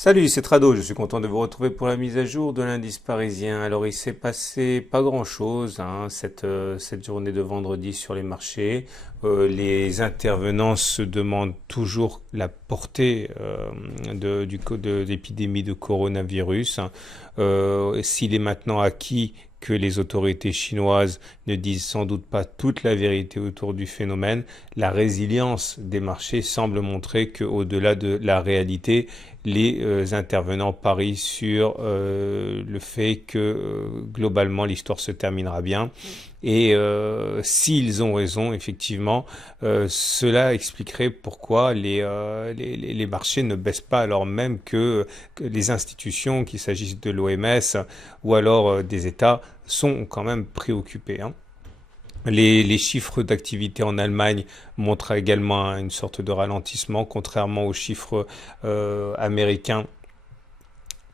Salut, c'est Trado, je suis content de vous retrouver pour la mise à jour de l'indice parisien. Alors il s'est passé pas grand-chose cette journée de vendredi sur les marchés. Les intervenants se demandent toujours la portée de l'épidémie de coronavirus. S'il est maintenant acquis que les autorités chinoises ne disent sans doute pas toute la vérité autour du phénomène, la résilience des marchés semble montrer qu'au-delà de la réalité, les intervenants parient sur le fait que globalement l'histoire se terminera bien. Et s'ils ont raison, effectivement, cela expliquerait pourquoi les marchés ne baissent pas alors même que les institutions, qu'il s'agisse de l'OMS ou alors des États, sont quand même préoccupés, hein. Les chiffres d'activité en Allemagne montrent également une sorte de ralentissement, contrairement aux chiffres américains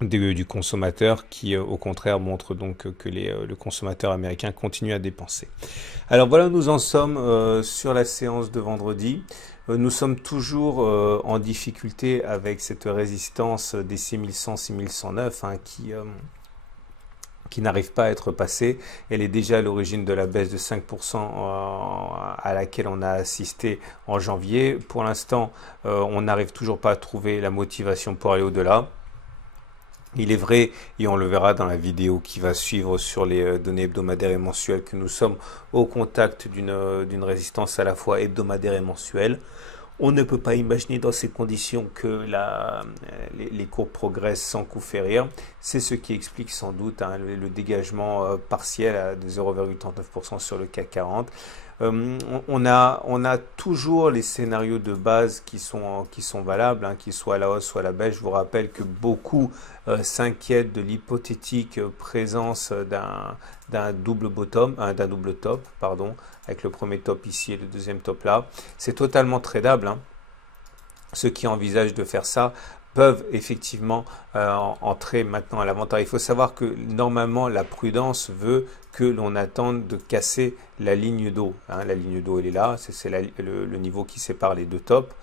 du consommateur qui, au contraire, montrent donc que le consommateur américain continue à dépenser. Alors voilà, nous en sommes sur la séance de vendredi. Nous sommes toujours en difficulté avec cette résistance des 6100, 6109 qui n'arrive pas à être passée. Elle est déjà à l'origine de la baisse de 5% à laquelle on a assisté en janvier. Pour l'instant, on n'arrive toujours pas à trouver la motivation pour aller au-delà. Il est vrai, et on le verra dans la vidéo qui va suivre sur les données hebdomadaires et mensuelles, que nous sommes au contact d'une résistance à la fois hebdomadaire et mensuelle. On ne peut pas imaginer dans ces conditions que les cours progressent sans coup férir. C'est ce qui explique sans doute le dégagement partiel de 0,39% sur le CAC 40. On a toujours les scénarios de base qui sont valables, qu'ils soient à la hausse ou à la baisse. Je vous rappelle que beaucoup s'inquiètent de l'hypothétique présence d'un double bottom, d'un double top, pardon, avec le premier top ici et le deuxième top là. C'est totalement tradable, hein. Ceux qui envisagent de faire ça peuvent effectivement entrer maintenant à l'avantage. Il faut savoir que normalement la prudence veut que l'on attende de casser la ligne d'eau, hein. La ligne d'eau elle est là, c'est le niveau qui sépare les deux tops.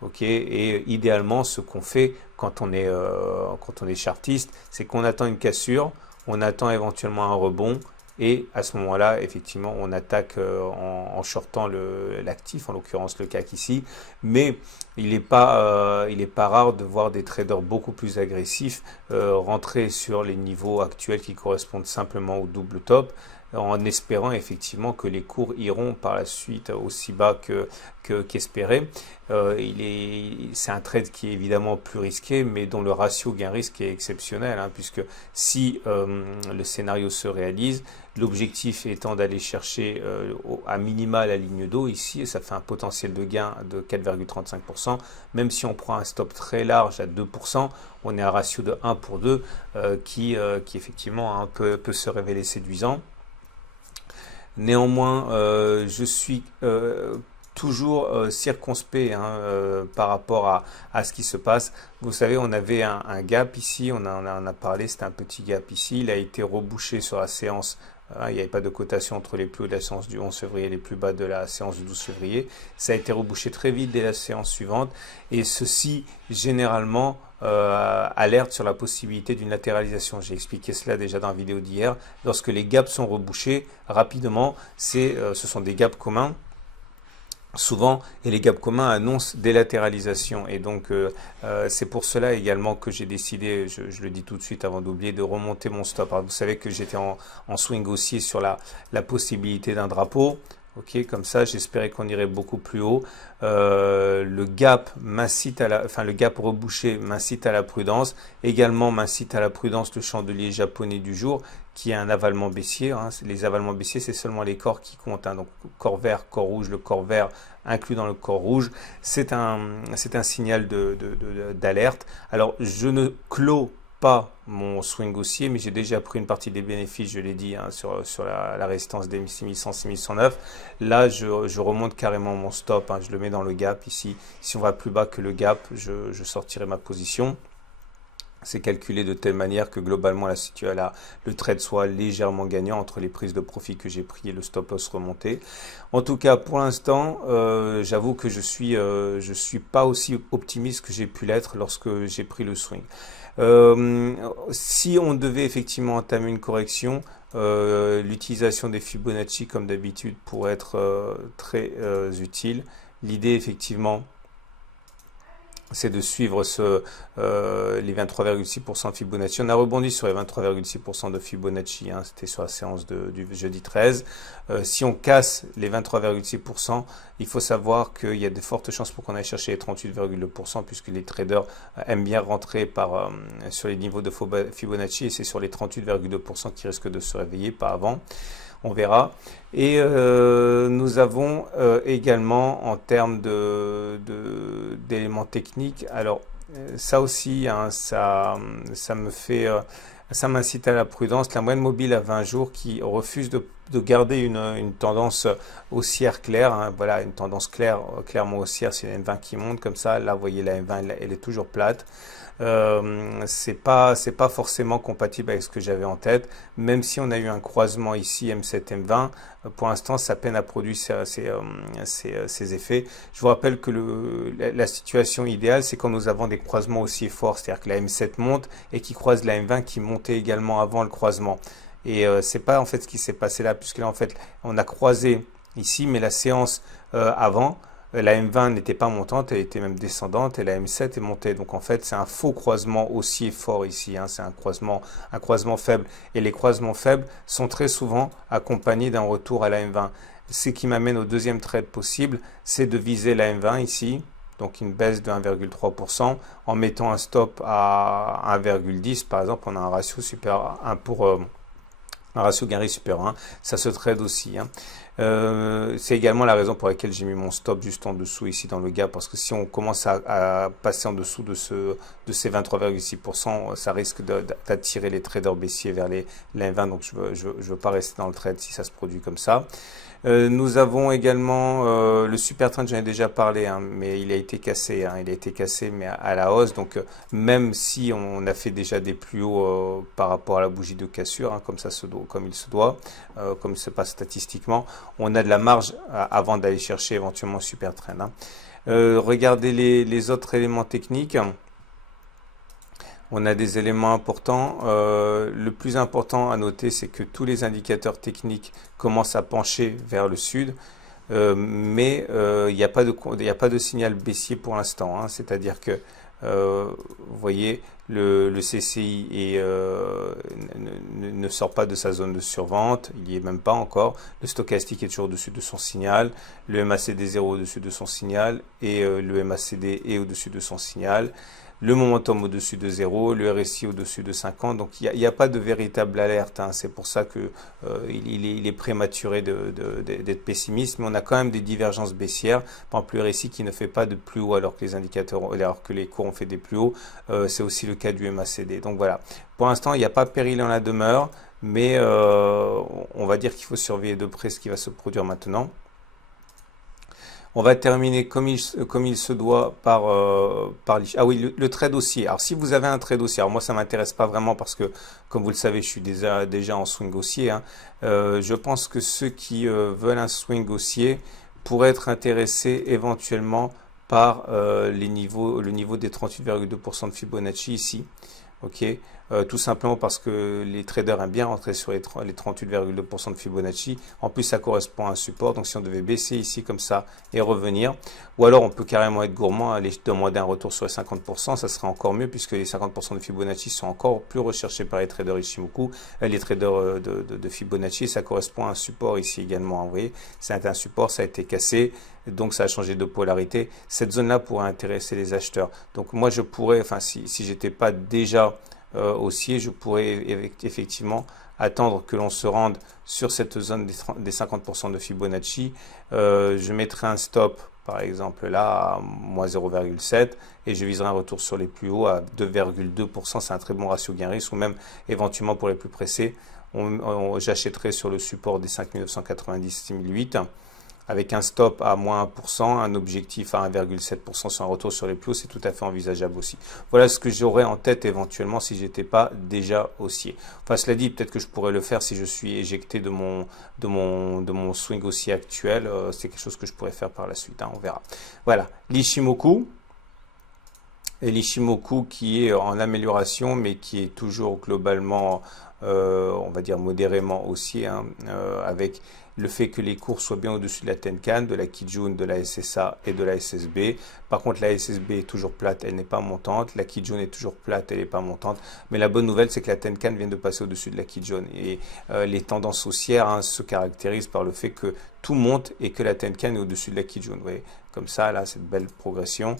Ok, et idéalement ce qu'on fait quand on est chartiste, c'est qu'on attend une cassure, on attend éventuellement un rebond. Et à ce moment-là, effectivement, on attaque en shortant l'actif, en l'occurrence le CAC ici. Mais il n'est pas rare de voir des traders beaucoup plus agressifs rentrer sur les niveaux actuels qui correspondent simplement au double top, en espérant effectivement que les cours iront par la suite aussi bas qu'espéré. C'est un trade qui est évidemment plus risqué, mais dont le ratio gain-risque est exceptionnel, hein, puisque si le scénario se réalise, l'objectif étant d'aller chercher à minima la ligne d'eau ici, et ça fait un potentiel de gain de 4,35%. Même si on prend un stop très large à 2%, on est à un ratio de 1 pour 2 qui effectivement peut se révéler séduisant. Néanmoins, je suis toujours circonspect, hein, par rapport à ce qui se passe. Vous savez, on avait un gap ici, on en a parlé, c'était un petit gap ici, il a été rebouché sur la séance. Il n'y avait pas de cotation entre les plus hauts de la séance du 11 février et les plus bas de la séance du 12 février. Ça a été rebouché très vite dès la séance suivante. Et ceci, généralement, alerte sur la possibilité d'une latéralisation. J'ai expliqué cela déjà dans la vidéo d'hier. Lorsque les gaps sont rebouchés rapidement, ce sont des gaps communs souvent, et les gaps communs annoncent des latéralisations. Et donc, c'est pour cela également que j'ai décidé, je le dis tout de suite avant d'oublier, de remonter mon stop. Alors, vous savez que j'étais en swing haussier sur la possibilité d'un drapeau. Ok, comme ça, j'espérais qu'on irait beaucoup plus haut. Le gap m'incite le gap rebouché m'incite à la prudence. Également m'incite à la prudence le chandelier japonais du jour, qui est un avalement baissier, hein. Les avalements baissiers, c'est seulement les corps qui comptent, hein. Donc corps vert, corps rouge, le corps vert inclus dans le corps rouge, c'est un signal d'alerte. Alors, je ne clôt pas mon swing haussier, mais j'ai déjà pris une partie des bénéfices, je l'ai dit, hein, sur la résistance des 6100, 6109. Là, je remonte carrément mon stop, hein, je le mets dans le gap ici. Si on va plus bas que le gap, je sortirai ma position. C'est calculé de telle manière que globalement le trade soit légèrement gagnant entre les prises de profit que j'ai pris et le stop loss remonté. En tout cas, pour l'instant, j'avoue que je suis pas aussi optimiste que j'ai pu l'être lorsque j'ai pris le swing. Si on devait effectivement entamer une correction, l'utilisation des Fibonacci comme d'habitude pourrait être très utile. L'idée effectivement, c'est de suivre les 23,6% de Fibonacci. On a rebondi sur les 23,6% de Fibonacci, hein, c'était sur la séance du jeudi 13. Si on casse les 23,6%, il faut savoir qu'il y a de fortes chances pour qu'on aille chercher les 38,2% puisque les traders aiment bien rentrer sur les niveaux de Fibonacci et c'est sur les 38,2% qui risquent de se réveiller, pas avant. On verra. Et nous avons également en termes d'éléments techniques, alors ça aussi, hein, ça m'incite à la prudence. La moyenne mobile à 20 jours qui refuse de garder une tendance haussière claire, hein, voilà, une tendance clairement haussière, c'est la M20 qui monte comme ça. Là, vous voyez, la M20, elle est toujours plate. C'est pas forcément compatible avec ce que j'avais en tête, même si on a eu un croisement ici M7 M20. Pour l'instant, ça peine à produire ces effets. Je vous rappelle que la situation idéale, c'est quand nous avons des croisements aussi forts, c'est-à-dire que la M7 monte et qui croise la M20 qui montait également avant le croisement. Et c'est pas en fait ce qui s'est passé là, puisque là en fait on a croisé ici, mais la séance avant, la M20 n'était pas montante, elle était même descendante et la M7 est montée. Donc en fait, c'est un faux croisement haussier fort ici, hein. C'est un croisement faible. Et les croisements faibles sont très souvent accompagnés d'un retour à la M20. Ce qui m'amène au deuxième trade possible, c'est de viser la M20 ici. Donc une baisse de 1,3% en mettant un stop à 1,10 par exemple. On a un ratio supérieur à 1 pour un ratio gain-risque supérieur à 1. Ça se trade aussi, hein. C'est également la raison pour laquelle j'ai mis mon stop juste en dessous ici dans le gap, parce que si on commence à passer en dessous de ces 23,6%, ça risque d'attirer les traders baissiers vers les M20, donc je veux pas rester dans le trade si ça se produit comme ça. Nous avons également le super trend, j'en ai déjà parlé, hein, mais il a été cassé, hein, il a été cassé mais à la hausse. Donc même si on a fait déjà des plus hauts par rapport à la bougie de cassure, hein, comme il se doit, comme c'est pas statistiquement, on a de la marge avant d'aller chercher éventuellement un super trend, hein. Regardez les autres éléments techniques. On a des éléments importants. Le plus important à noter, c'est que tous les indicateurs techniques commencent à pencher vers le sud, mais il n'y a pas de signal baissier pour l'instant, hein. C'est-à-dire que, vous voyez, le CCI ne sort pas de sa zone de survente, il n'y est même pas encore. Le stochastique est toujours au-dessus de son signal, le MACD 0 au-dessus de son signal et le MACD est au-dessus de son signal. Le momentum au-dessus de 0, le RSI au-dessus de 50, donc il n'y a pas de véritable alerte, hein. C'est pour ça que il est prématuré d'être pessimiste, mais on a quand même des divergences baissières. Par exemple, le RSI qui ne fait pas de plus haut alors que les cours ont fait des plus hauts, c'est aussi le cas du MACD. Donc voilà, pour l'instant il n'y a pas péril en la demeure, mais on va dire qu'il faut surveiller de près ce qui va se produire maintenant. On va terminer comme il se doit par ah oui, le trade haussier. Alors si vous avez un trade haussier, alors moi ça m'intéresse pas vraiment parce que comme vous le savez je suis déjà en swing haussier, hein. Je pense que ceux qui veulent un swing haussier pourraient être intéressés éventuellement par le niveau des 38,2% de Fibonacci ici. Ok, tout simplement parce que les traders aiment bien rentrer sur les 38,2% de Fibonacci. En plus, ça correspond à un support. Donc, si on devait baisser ici comme ça et revenir, ou alors on peut carrément être gourmand, aller demander un retour sur les 50%, ça serait encore mieux puisque les 50% de Fibonacci sont encore plus recherchés par les traders Ichimoku. Les traders de Fibonacci, ça correspond à un support ici également. Vous voyez, c'est un support, ça a été cassé. Donc ça a changé de polarité. Cette zone-là pourrait intéresser les acheteurs. Donc moi je pourrais, enfin si j'étais pas déjà haussier, je pourrais effectivement attendre que l'on se rende sur cette zone des 50% de Fibonacci. Je mettrai un stop par exemple là à moins 0,7 et je viserai un retour sur les plus hauts à 2,2%. C'est un très bon ratio gain-risque, ou même éventuellement pour les plus pressés, j'achèterai sur le support des 5990-6008 avec un stop à moins 1%, un objectif à 1,7% sur un retour sur les plus hauts, c'est tout à fait envisageable aussi. Voilà ce que j'aurais en tête éventuellement si j'étais pas déjà haussier. Enfin, cela dit, peut-être que je pourrais le faire si je suis éjecté de mon swing haussier actuel. C'est quelque chose que je pourrais faire par la suite, hein, on verra. Voilà, l'Ishimoku. Et l'Ishimoku qui est en amélioration, mais qui est toujours globalement, on va dire modérément haussier, hein, avec le fait que les cours soient bien au-dessus de la Tenkan, de la Kijun, de la SSA et de la SSB. Par contre, la SSB est toujours plate, elle n'est pas montante. La Kijun est toujours plate, elle n'est pas montante. Mais la bonne nouvelle, c'est que la Tenkan vient de passer au-dessus de la Kijun. Et les tendances haussières, hein, se caractérisent par le fait que tout monte et que la Tenkan est au-dessus de la Kijun. Vous voyez, comme ça, là, cette belle progression.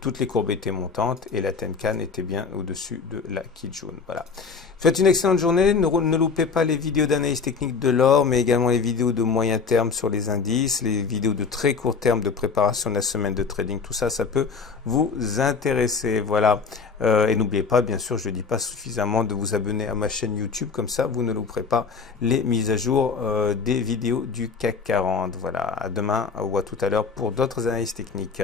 Toutes les courbes étaient montantes et la Tenkan était bien au-dessus de la Kijun. Voilà. Je vous souhaite une excellente journée. Ne loupez pas les vidéos d'analyse technique de l'or, mais également les vidéos de moyen terme sur les indices, les vidéos de très court terme de préparation de la semaine de trading. Tout ça, ça peut vous intéresser. Voilà. Et n'oubliez pas, bien sûr, je ne dis pas suffisamment de vous abonner à ma chaîne YouTube. Comme ça, vous ne louperez pas les mises à jour des vidéos du CAC 40. Voilà. À demain ou à tout à l'heure pour d'autres analyses techniques.